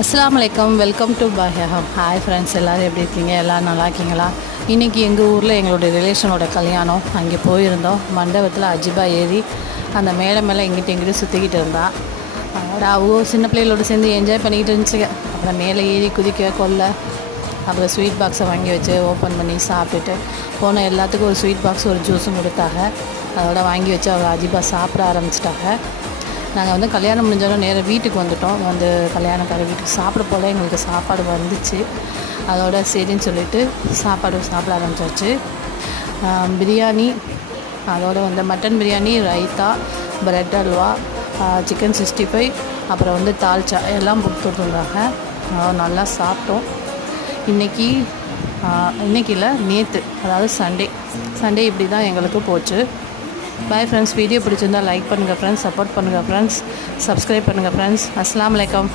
அஸ்ஸலாமு அலைக்கும், welcome to பாஹ்யா. Hi friends, எல்லோரும் எப்படி இருக்கீங்க? எல்லோரும் நல்லா இருக்கீங்களா? இன்றைக்கி எங்கள் ஊரில் எங்களுடைய ரிலேஷனோட கல்யாணம். அங்கே போயிருந்தோம். மண்டபத்தில் அஜிபா ஏறி அந்த மேலே மேலே எங்கிட்ட சுற்றிக்கிட்டு இருந்தான். அதோட அவங்க சின்ன பிள்ளைகளோடு சேர்ந்து என்ஜாய் பண்ணிக்கிட்டு இருந்துச்சுங்க. அப்புறம் மேலே ஏறி குதிக்க கொல்ல, அப்புறம் ஸ்வீட் பாக்ஸை வாங்கி வச்சு ஓப்பன் பண்ணி சாப்பிட்டுட்டு போன எல்லாத்துக்கும் ஒரு ஸ்வீட் பாக்ஸ் ஒரு ஜூஸும் கொடுத்தாங்க. அதோட வாங்கி வச்சு அவங்க அஜிபா சாப்பிட ஆரம்பிச்சிட்டாங்க. நாங்கள் கல்யாணம் முடிஞ்சாலும் நேராக வீட்டுக்கு வந்துட்டோம். கல்யாணக்கார வீட்டுக்கு சாப்பிட போல் எங்களுக்கு சாப்பாடு வந்துச்சு. அதோட சரின்னு சொல்லிவிட்டு சாப்பிட ஆரம்பிச்சாச்சு. பிரியாணி, அதோட mutton biryani, raita, bread halwa, chicken 65, அப்புறம் தால்ச்சா எல்லாம் கொடுத்துட்ருந்தாங்க. நல்லா சாப்பிட்டோம். இன்றைக்கி இல்லை, நேற்று, அதாவது சண்டே இப்படி தான் எங்களுக்கு போச்சு. Bye friends. வீடியோ பிடிச்சிருந்தால் லைக் பண்ணுங்கள் ஃப்ரெண்ட்ஸ், சப்போர்ட் பண்ணுங்கள் ஃப்ரெண்ட்ஸ், சப்ஸ்கிரைப் பண்ணுங்கள் ஃப்ரெண்ட்ஸ். அஸ்ஸலாமு அலைக்கும்.